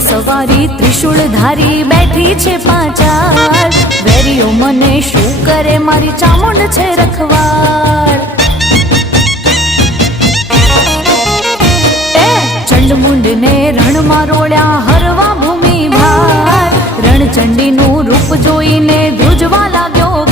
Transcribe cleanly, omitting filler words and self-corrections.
સવારી ત્રિશુળ ધારી બેઠી છે પાંચાળ વેરીઓ મને શું કરે મારી ચામુંડ છે રખવાળ ચંડમુંડ ને રણમાં રોળ્યા હરવા ભૂમિ ભાર રણચંડીનું રૂપ જોઈને ધ્રુજવા લાગ્યો